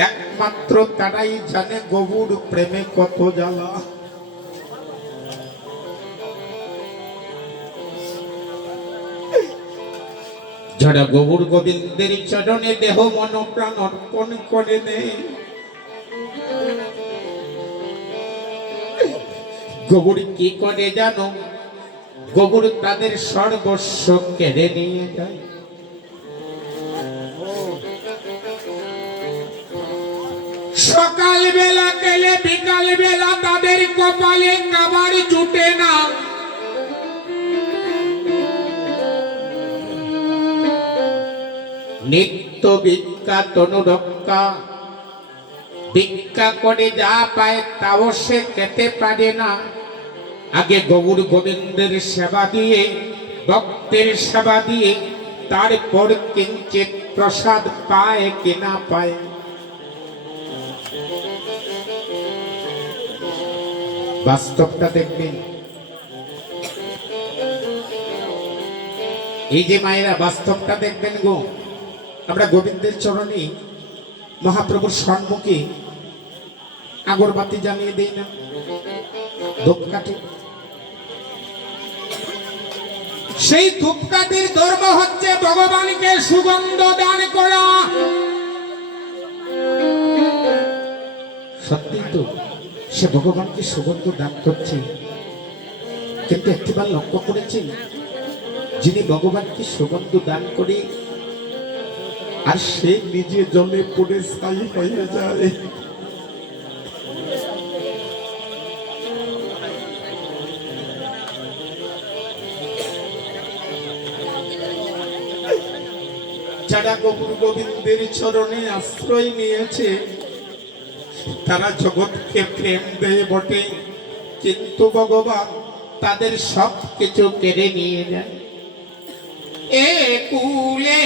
একমাত্র তারাই জানে গবুর প্রেমে কত জ্বালা যারা গবুর গোবিন্দের চরণে দেহ মন প্রাণ অর্পণ করে নেয় গবুর কি করে জানো গবুর তাদের সর্বস্ব কেড়ে নিয়ে যায়। সকাল বেলা গেলে বিকাল বেলা তাদের কপালে খাবার জুটে না। নিত্য ভিক্ষা তনু রক্ষা ভিক্ষা করে যা পায় তাও সে খেতে পারে না। আগে গৌর গোবিন্দের সেবা দিয়ে, ভক্তের সেবা দিয়ে, তারপর কিঞ্চিত প্রসাদ পায় কিনা পায়। বাস্তবটা দেখবেন। এই যে মায়েরা, বাস্তবটা দেখবেন গো। আমরা গোবিন্দের চরণে মহাপ্রভুর সম্মুখে আগরবাতি জানিয়ে দিই না। ধূপকাঠি। সেই ধূপকাঠির ধর্ম হচ্ছে ভগবানকে সুগন্ধ দান করা। সত্যি তো, সে ভগবানকে সুগন্ধ দান করছে। কিন্তু একটিবার লক্ষ্য করেছেন, যিনি ভগবানকে সুগন্ধ দান করে আর সে নিজে জলে পড়ে ছাই হয়ে যায়। যারা গৌর গোবিন্দের চরণে আশ্রয় নিয়েছে, তারা জগৎকে প্রেম দেয় বটে। কিন্তু ভগবান তাদের সব কিছু কেড়ে নিয়ে যায় এ কুলে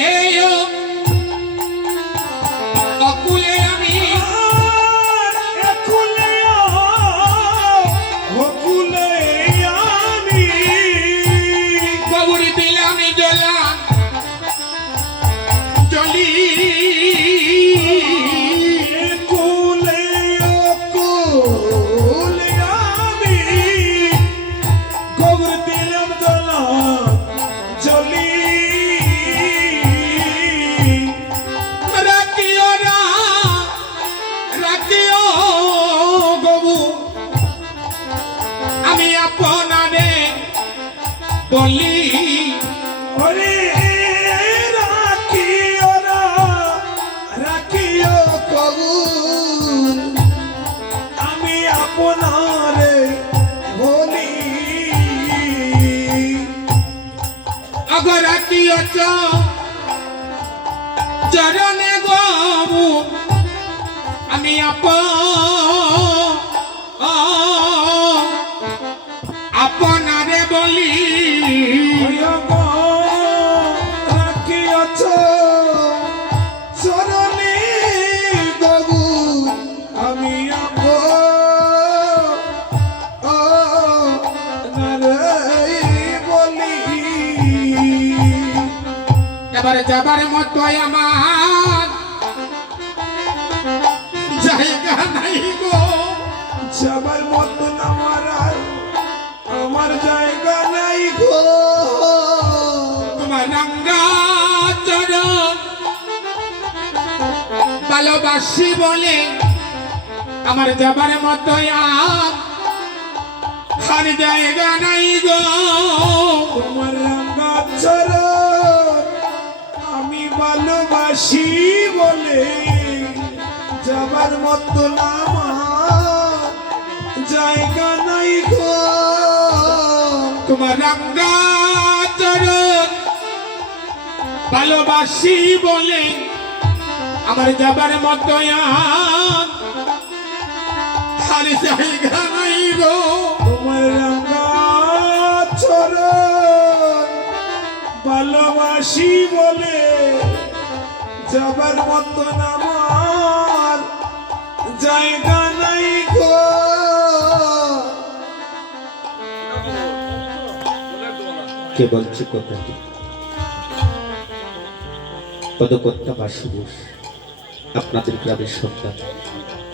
বলি বলি রাখিয়াছ। চরণে বাবু আমি বলি। এবার যাবার মতো আমার ভালোবাসি বলে, আমার যাবার মতো আর জায়গা নাই গো। তোমার আমি ভালোবাসি বলে, যাবার মতো আমার জায়গা নাই গো। তোমার রঙ্গা চরণ ভালোবাসি বলে আমার যাবার মতো আর জায়গা নাই গো। তোমার রাঙ্গা ভালোবাসি বলে যাবার মতন আমার জায়গা নাই গো। কে বলছে কথাটি? পদকর্তা বাসুবোস আপনাদের গ্রামের সন্তান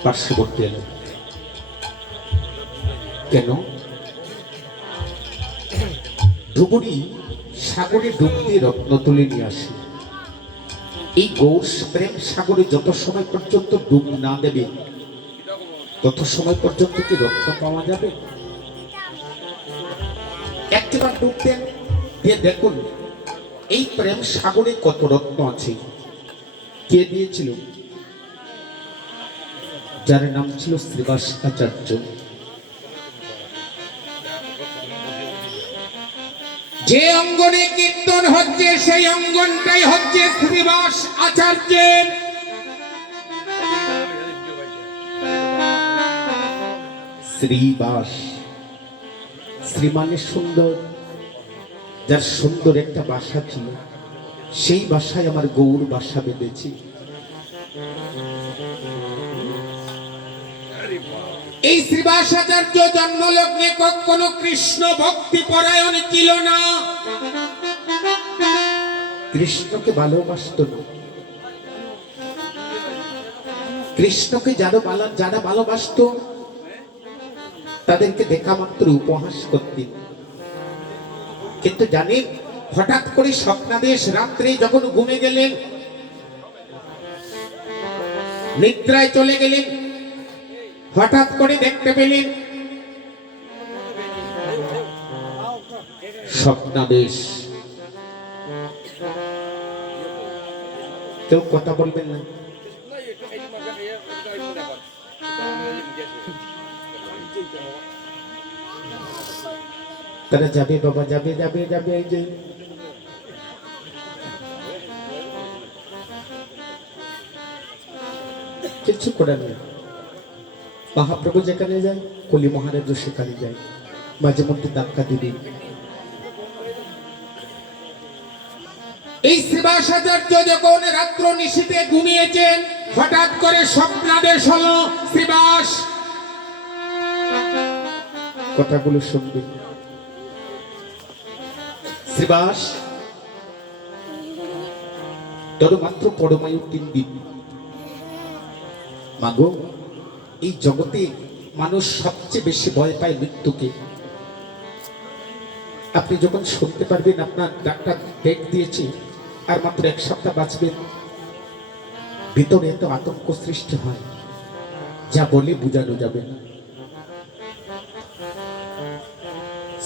পার্শ্ববর্তী এলাকা। কেন? ডুবুরি সাগরে ডুব দিয়ে রত্ন তুলে নিয়ে আসে। এই গৌর প্রেম সাগরে যত সময় পর্যন্ত ডুব না দেবে, তত সময় পর্যন্ত কি রত্ন পাওয়া যাবে? একবার ডুব দেন, দিয়ে দেখুন, এই প্রেম সাগরে কত রত্ন আছে। কে দিয়েছিল? যার নাম ছিল শ্রীবাস আচার্য যে অঙ্গনে কীর্তন হচ্ছে সেই অঙ্গনটাই হচ্ছে শ্রীবাস। আচার্যের শ্রীবাস শ্রীমানের সুন্দর। যার সুন্দর একটা বাসা ছিল সেই বাসায় আমার গৌর বাসা বেঁধেছি। এই শ্রীবাস আচার্য জন্মলগ্নে কখনো কৃষ্ণ ভক্তি পরায়ণ ছিল না। কৃষ্ণকে ভালোবাসত না। কৃষ্ণকে যারা যারা ভালোবাসত, তাদেরকে দেখা মাত্র উপহাস করতেন। কিন্তু জানেন, হঠাৎ করে স্বপ্নাদেশ রাত্রে যখন ঘুমে গেলেন, নিদ্রায় চলে গেলেন হঠাৎ করে দেখতে পেলেন স্বপ্নাদেশ। কেউ কথা বলবেন না? তারা যাবে বাবা, যাবে যাবে যাবে, এই যে। কিছু করার নেই। মহাপ্রভু যেখানে যায় কলি মহারাজ সেখানে যায়। মাঝে মধ্যে ধাক্কা দিবি এই শ্রীবাস আচার্য যখন রাত্র নিশীতে ঘুমিয়েছেন হঠাৎ করে স্বপ্নাদেশ হলো শ্রীবাস কথাগুলো শুনবে। শ্রীবাস তোর মাত্র পরমায়ু তিন দিন। মাগো এই জগতে মানুষ সবচেয়ে বেশি ভয় পায় মৃত্যুকে। আপনি যখন শুনতে পারবেন, আপনার ডাক্তার ডেট দিয়েছে, আর মাত্র এক সপ্তাহ বাঁচবেন ভিতরে এত আতঙ্ক সৃষ্টি হয়, যা বলে বোঝানো যাবে না।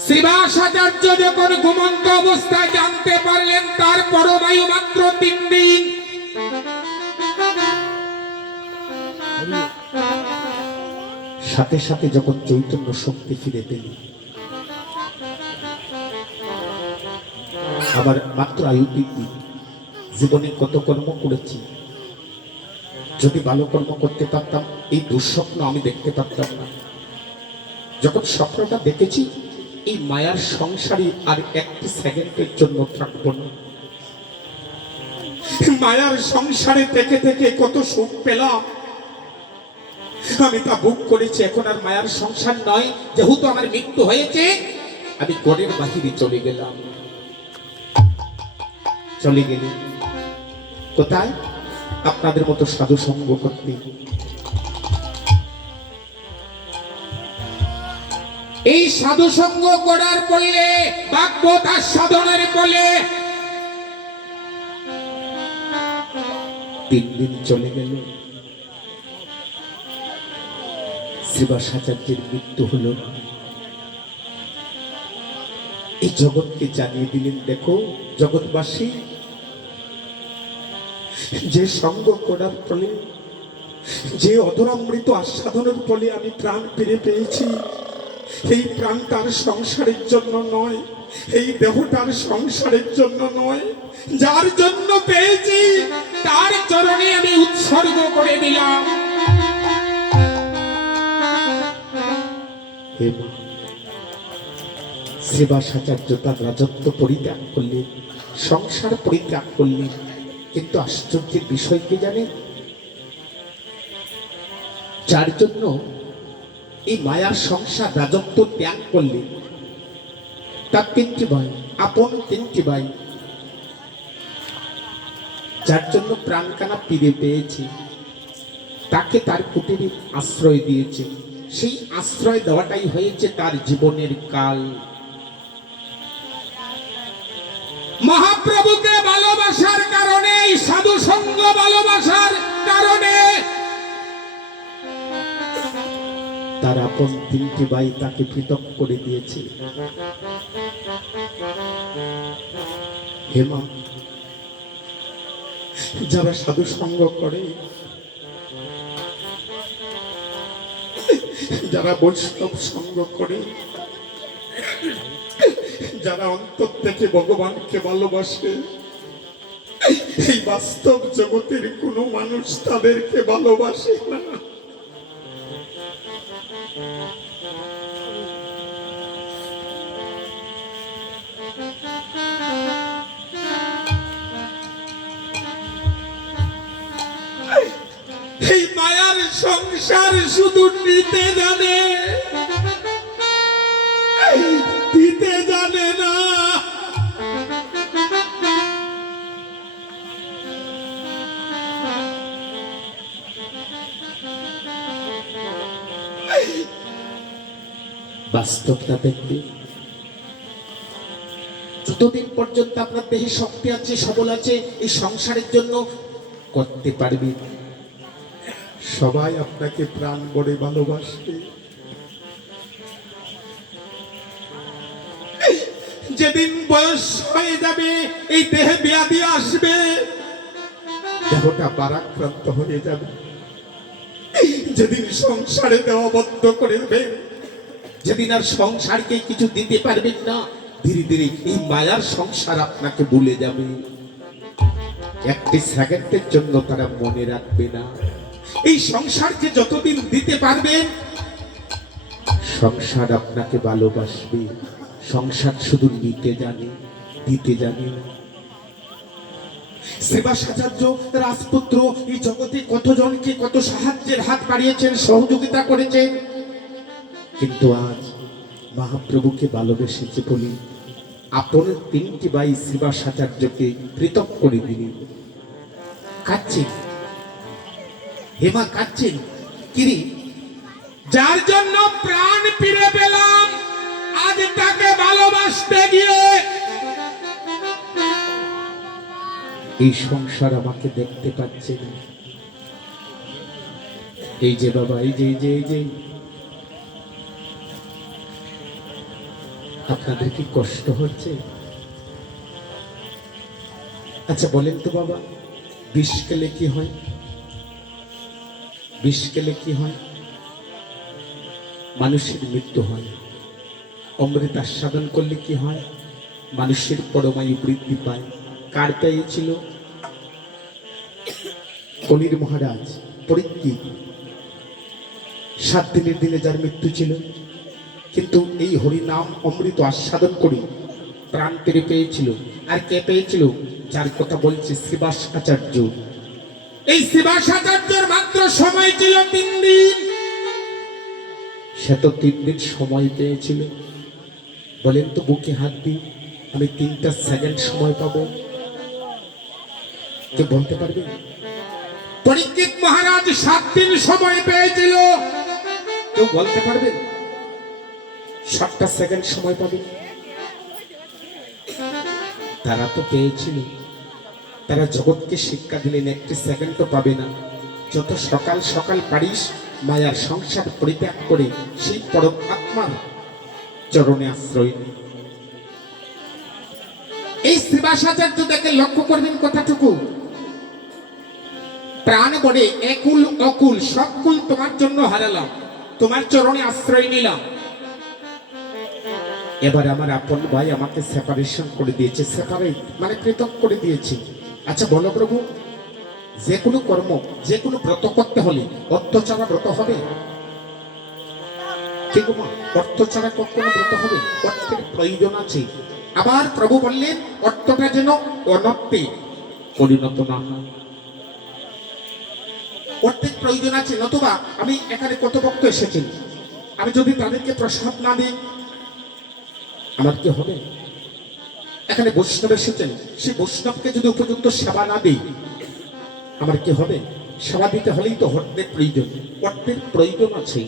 শ্রীবাস আচার্য যখন ঘুমন্ত অবস্থায় জানতে পারলেন তার পরবায়ু মাত্র তিন দিন সাথে সাথে যখন চৈতন্য শক্তি ফিরে পেল, আমার মাত্র আয়ু। জীবনে কত কর্ম করেছি? যদি ভালো কর্ম করতে পারতাম, এই দুঃস্বপ্ন আমি দেখতে পারতাম না। যখন স্বপ্নটা দেখেছি, এই মায়ার সংসারে আর একটি সেকেন্ডের জন্য থাকব না। মায়ার সংসারে থেকে থেকে কত সুখ পেলাম আমি তা বুক করেছি, এখন আর মায়ার সংসার নয়। যেহেতু আমার মৃত্যু হয়েছে, আমি গড়ের বাহিরে চলে গেলাম। চলে গেলে। কোথায়? আপনাদের মতো সাধু সঙ্গ করতে। এই সাধু সঙ্গ করার বললে বাগ্যতার সাধনের বলে তিন দিন চলে গেল। শ্রীবাসাচার্যের মৃত্যু হলো। এই জগৎকে জানিয়ে দিলেন, দেখো, জগৎবাসী, যে সঙ্গ করার ফলে, যে অধরামৃত আস্বাদনের ফলে আমি প্রাণ ফিরে পেয়েছি, এই প্রাণ তার সংসারের জন্য নয়, এই দেহটার সংসারের জন্য নয়, যার জন্য পেয়েছি, তার চরণে আমি উৎসর্গ করে দিলাম। এবং শ্রীবাসাচার্য তার রাজত্ব পরিত্যাগ করলেন, সংসার পরিত্যাগ করলেন। কিন্তু আশ্চর্যের বিষয় কি জানেন? যার জন্য এই মায়ার সংসার রাজত্ব ত্যাগ করলেন। তার তিনটি ভাই, আপন তিনটি ভাই। যার জন্য প্রাণকানা ফিরে পেয়েছে। তাকে তার কুটিরে আশ্রয় দিয়েছে। সেই আশ্রয় দেওয়াটাই হয়েছে তার জীবনের কাল। মহাপ্রভুকে ভালোবাসার কারণে সাধু সঙ্গ ভালোবাসার কারণে তার আপন তিনটি ভাই তাকে পৃথক করে দিয়েছে। হেমা, যারা সাধু সঙ্গ করে যারা বৈষ্ণব সঙ্গ করে, যারা অন্তর থেকে ভগবানকে ভালোবাসে, এই বাস্তব জগতের কোনো মানুষ তাদেরকে ভালোবাসে না। সংসার শুধু নিতে জানে। দিতে জানে না। বাস্তবটা দেখবে। যতদিন পর্যন্ত আপনার দেহে শক্তি আছে, সবল আছে, এই সংসারের জন্য করতে পারবে সবাই আপনাকে প্রাণ বড়ে ভালোবাসবে যেদিন বয়স হয়ে যাবে, এই দেহে ব্যাধি আসবে। দেহটা বারাক্রান্ত হয়ে যাবে। যেদিন সংসারে দেওয়া করে দেবে যেদিন আর সংসারকে কিছু দিতে পারবেন না, ধীরে ধীরে এই মায়ার সংসার আপনাকে ভুলে যাবে। একটি সেকেন্ডের জন্য তারা মনে রাখবে না। এই সংসারকে যতদিন দিতে পারবেন সংসার আপনাকে ভালোবাসবে। সংসার শুধু নিতে জানে দিতে জানে। না সেবাসাচার্য রাজপুত্র এই জগতে কতজনকে কত সাহায্যের হাত বাড়িয়েছেন সহযোগিতা করেছেন। কিন্তু আজ মহাপ্রভুকে ভালোবেসেছে বলি আপন তিনটি বাই শিবাসাচার্যকে পৃথক করে দিলেন। কাচ্ছেন হেমা কাচ্ছেন কিরি? যার জন্য প্রাণ ফিরে পেলাম, আজ তাকে ভালোবাসতে গিয়ে। এই সংসার আমাকে দেখতে পাচ্ছে না। এই যে বাবা, এই যে এই যে এই যে। আপনাদের কি কষ্ট হচ্ছে? আচ্ছা বলেন তো বাবা, বিষ খেলে কি হয়? বিষ খেলে কি হয়? মানুষের মৃত্যু হয়। অমৃত আস্বাদন করলে কি হয়? মানুষের পরমায়ু বৃদ্ধি পায়। কার পেয়েছিল কলির মহারাজ, পরীক্ষিত। সাত দিনের দিনে যার মৃত্যু ছিল। কিন্তু এই হরি নাম অমৃত আস্বাদন করে প্রাণ পেরে পেয়েছিল। আর কে পেয়েছিল? যার কথা বলছে শ্রীবাস আচার্য। এই শিবাসাচার্যের মাত্র সময় ছিল তিন দিন। সে তো তিন দিন সময় পেয়েছিল। বলেন তো বুকে হাত দিই আমি তিনটা সেকেন্ড সময় পাবো। কে বলতে পারবে? পরীক্ষিত মহারাজ সাত দিন সময় পেয়েছিল। কেউ বলতে পারবে? সাতটা সেকেন্ড সময় পাবেন তারা তো পেয়েছিল। তারা জগৎকে শিক্ষা দিলেন, একটি সেকেন্ডও পাবে না। যত সকাল সকাল পারিস, মায়ার সংসার পরিত্যাগ করে সেই পরমাত্মার চরণে আশ্রয় নে। এই শ্রীবাসাচার্য দেখে লক্ষ্য করবেন কথাটুকু। প্রাণ বলে একুল অকুল, সব কুল তোমার জন্য হারালাম, তোমার চরণে আশ্রয় নিলাম। এবার আমার আপন ভাই আমাকে সেপারেশন করে দিয়েছে সেপারেট মানে পৃথক করে দিয়েছে। আচ্ছা বলো প্রভু যে কোনো কর্ম, যে কোনো ব্রত করতে হলে অর্থ ছাড়া ব্রত হবে? মা? অর্থ ছাড়া ব্রত হবে? অর্থের প্রয়োজন আছে। আবার প্রভু বললেন, অর্থটা যেন অনর্থে পরিণত না অর্থের প্রয়োজন আছে, নতুবা আমি এখানে কত ভক্ত এসেছি আমি যদি তাদেরকে প্রসাদ না দিই, আমার কি হবে? এখানে বৈষ্ণব এসেছেন সেই বৈষ্ণবকে যদি উপযুক্ত সেবা না দিই, আমার কি হবে? সেবা দিতে হলেই তো অর্থের প্রয়োজন। অর্থের প্রয়োজন আছে।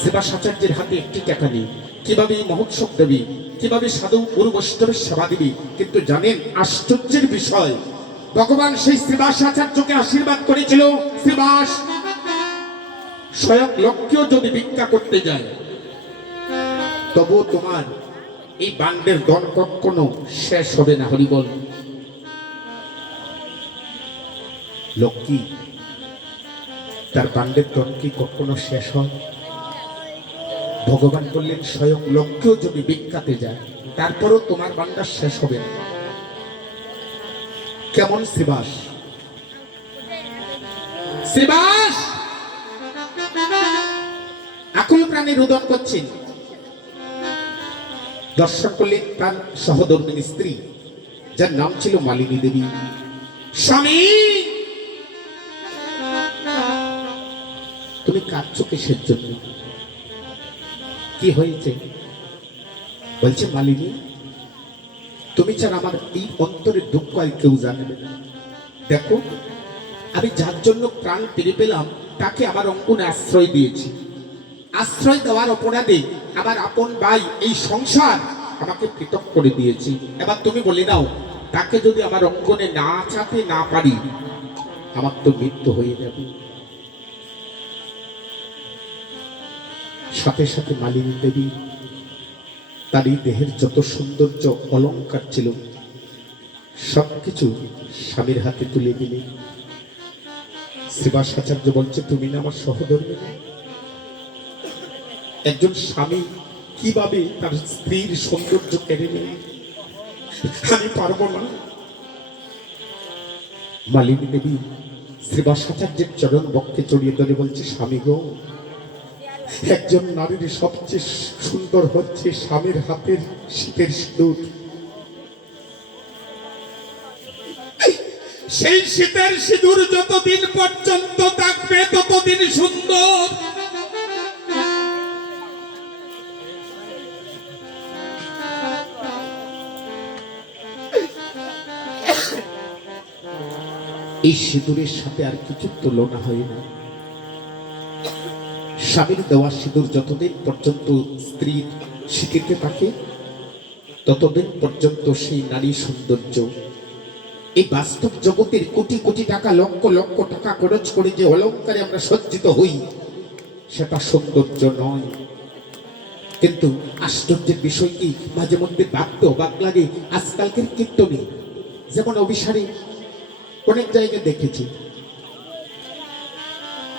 সেবাসাচার্যের হাতে একটি টাকা নেই। কীভাবে এই মহোৎসব দেবী, কীভাবে সাধু গুরু বৈষ্ণবের সেবা দিবি, কিন্তু জানেন আশ্চর্যের বিষয়, ভগবান সেই শ্রীবাসাচার্যকে আশীর্বাদ করেছিল। শ্রীবাস স্বয়ং লক্ষ্যও যদি ভিক্ষা করতে যায় তবু তোমার এই বান্ডের দন কখনো শেষ হবে না, হরিবল। লক্ষ্মী, তার বান্ডের দন কি কখনো শেষ হয়? ভগবান বললেন, স্বয়ং লক্ষ্যও যদি বিখ্যাতে যায়, তারপরও তোমার বান্ডার শেষ হবে না। কেমন শ্রীবাস শ্রীবাস আকুল প্রাণী রোদন করছেন। দর্শন করলেন তার সহধর্মিনী স্ত্রী, যার নাম ছিল মালিনী দেবী। স্বামী! তুমি কাঁদছো কিসের জন্য? কি হয়েছে? বলছে, মালিনী, তুমি ছাড়া আমার এই অন্তরের দুঃখ আর কেউ জানবে দেখো, আমি যার জন্য প্রাণ পেরে পেলাম, তাকে আমার অঙ্গনে আশ্রয় দিয়েছি। আশ্রয় দেওয়ার অপরাধে আমার আপন ভাই এই সংসার আমাকে পৃথক করে দিয়েছি। এবার তুমি বলে দাও, তাকে যদি আমার অঙ্গনে না চাতে না পারি, আমার তো মৃত্যু হয়ে যাবে। সাথে সাথে মালিনী দেবী, তার এই দেহের যত সৌন্দর্য অলংকার ছিল, সবকিছু স্বামীর হাতে তুলে দিলে। শ্রীবাসাচার্য বলছে, তুমি না আমার সহধর্মী একজন স্বামী কীভাবে তার স্ত্রীর সৌন্দর্য কেড়ে নেয় আমি পারব না। মালিনী দেবী, শ্রীবাসাচার্যের চরণ বক্ষে জড়িয়ে ধরে বলছে, স্বামী গো, একজন নারীর সবচেয়ে সুন্দর হচ্ছে স্বামীর হাতের শীতের সিঁদুর। সেই শীতের সিঁদুর যতদিন পর্যন্ত থাকবে ততদিন সুন্দর। এই সিঁদুরের সাথে আর কিছু তুলনা হয় না। স্বামীর দেওয়া সিঁদুর যতদিন পর্যন্ত স্ত্রী স্মৃতিতে থাকে, ততদিন পর্যন্ত সেই নারী সৌন্দর্য। এই বাস্তব জগতের কোটি কোটি টাকা, লক্ষ লক্ষ টাকা খরচ করে যে অলঙ্কারে আমরা সজ্জিত হই, সেটা সৌন্দর্য নয়। কিন্তু আশ্চর্যের বিষয় কি, মাঝে মধ্যে ভাবতে অবাক লাগে, আজকালকের কীর্তনে। যেমন অভিসারে অনেক জায়গায় দেখেছি।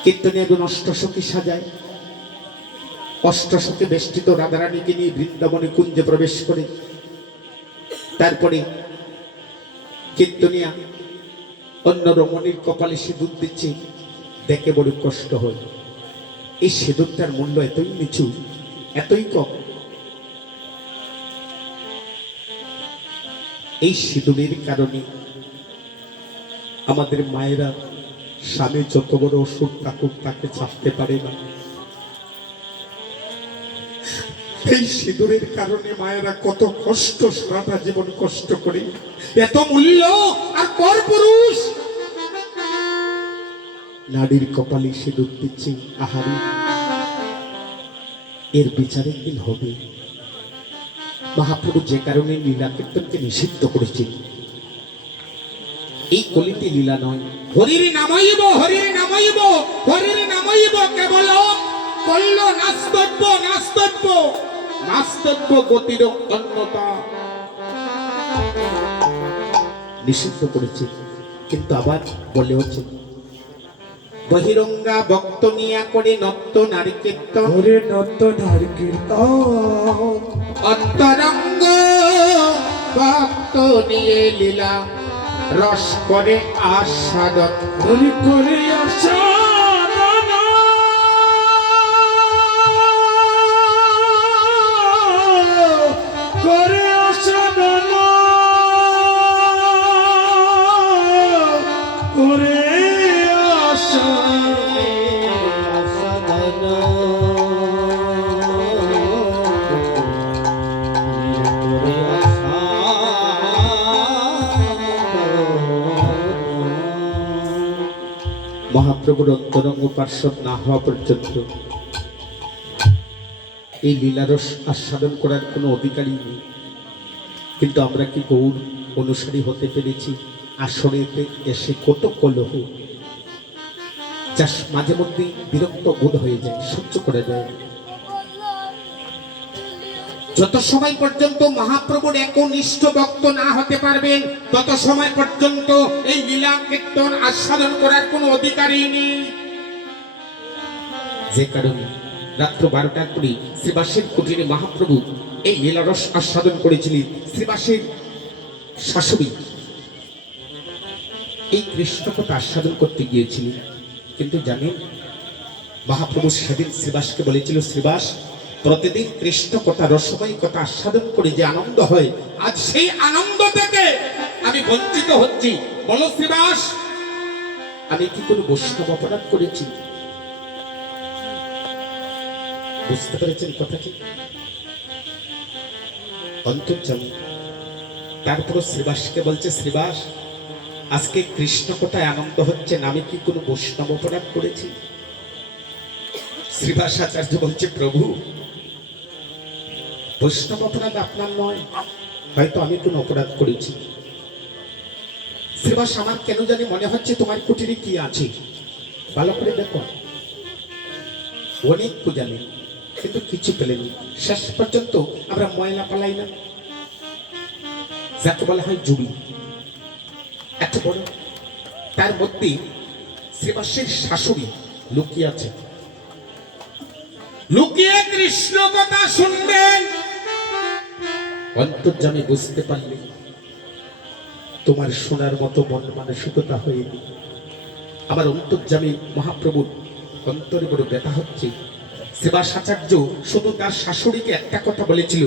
কীর্তনে একজন অষ্টসখী সাজায়। অষ্টসখী বেষ্টিত রাধারানীকে নিয়ে বৃন্দাবনে কুঞ্জে প্রবেশ করে। তারপরে কীর্তনিয়া অন্য রমণীর কপালে সিঁদুর দিচ্ছে। দেখে বড় কষ্ট হয়। এই সিঁদুরটার মূল্য এতই নিচু, এতই কম। এই সিঁদুরের কারণে আমাদের মায়েরা স্বামী যত বড় অসুখ থাকুক তাকে ছাড়তে পারে না। এই সিঁদুরের কারণে মায়েরা কত কষ্ট, সারাটা জীবন কষ্ট করে। এত মূল্য, আর পর পুরুষ নারীর কপালে সিঁদুর দিচ্ছে, আহারি। এর বিচার একদিন হবে? মহাপ্রভু যে কারণে লীলা কীর্তনকে নিষিদ্ধ করেছেন এই কলিতে লীলা নয়। হরির নামাইব হরির নামাইব হরির নামাইব কেবল। কল্ল নাস্তব্য নাস্তব্য নাস্তব্য গতির অন্যতা নিষিদ্ধ করেছে কিন্তু আবার বলে হচ্ছে বহিরঙ্গা ভক্ত নিয়া করে নত্য নারী কীর্তন ওরে নত নারী কীর্তন অন্তরঙ্গ ভক্ত নিয়ে লীলা রস করে আস্বাদন। করে আসা অন্তরঙ্গ না হওয়া পর্যন্ত এই লীলারস আস্বাদন করার কোনো অধিকারী নেই। কিন্তু আমরা কি গৌর অনুসারী হতে পেরেছি? আসরেতে এসে কত কলহ যা মাঝে মধ্যে বিরক্ত বোধ হয়ে যায়, সহ্য করে দেয় যত সময় পর্যন্ত মহাপ্রভুর একনিষ্ঠ ভক্ত না হতে পারবেন, তত সময় পর্যন্ত এই লীলা কীর্তন আস্বাদন করার কোনো অধিকারই নেই। যে কারণে রাত্র বারোটা করে শ্রীবাসের কুটিরে মহাপ্রভু এই লীলারস আস্বাদন করেছিলেন শ্রীবাসের শাশুড়ি। এই কৃষ্ণকথা আস্বাদন করতে গিয়েছিলেন। কিন্তু জানেন, মহাপ্রভু সেদিন শ্রীবাসকে বলেছিল, শ্রীবাস, প্রতিদিন কৃষ্ণ কথা, রসময়ী কথা আস্বাদন করে যে আনন্দ হয়, আজ সেই আনন্দ থেকে আমি বঞ্চিত হচ্ছি। বলো, শ্রীবাস, আমি কি কোনো বৈষ্ণব অপরাধ করেছি? বুঝতে পেরেছেন কথাটি? অন্তর্জামী। তারপর শ্রীবাসকে বলছে, শ্রীবাস, আজকে কৃষ্ণ কোথায় আনন্দ হচ্ছে আমি কি কোনো বৈষ্ণব অপরাধ করেছি? শ্রীবাস আচার্য বলছে, প্রভু, বৈষ্ণব অপরাধ আপনার নয়, হয়তো আমি কোনো অপরাধ করেছি। শ্রীবাস, আমার কেন জানি মনে হচ্ছে তোমার কুটিরে কি আছে? ভালো করে দেখো। অনেক পূজা নেই। কিন্তু কিছু পেলেনি। শেষ পর্যন্ত আমরা ময়লা পালাই না যাকে বলা হয় জুড়ি। এত বড়। তার মধ্যে শ্রীবাসের শাশুড়ি লুকিয়ে আছে। লুকিয়ে কৃষ্ণ কথা শুনবেন। অন্তর্জামে বুঝতে পারলে তোমার সোনার মতো মন মানসিকতা হয়নি। আমার অন্তর্জামে মহাপ্রভুর অন্তরে বড় ব্যথা হচ্ছে। সেবাসাচার্য শুধু তার শাশুড়িকে একটা কথা বলেছিল।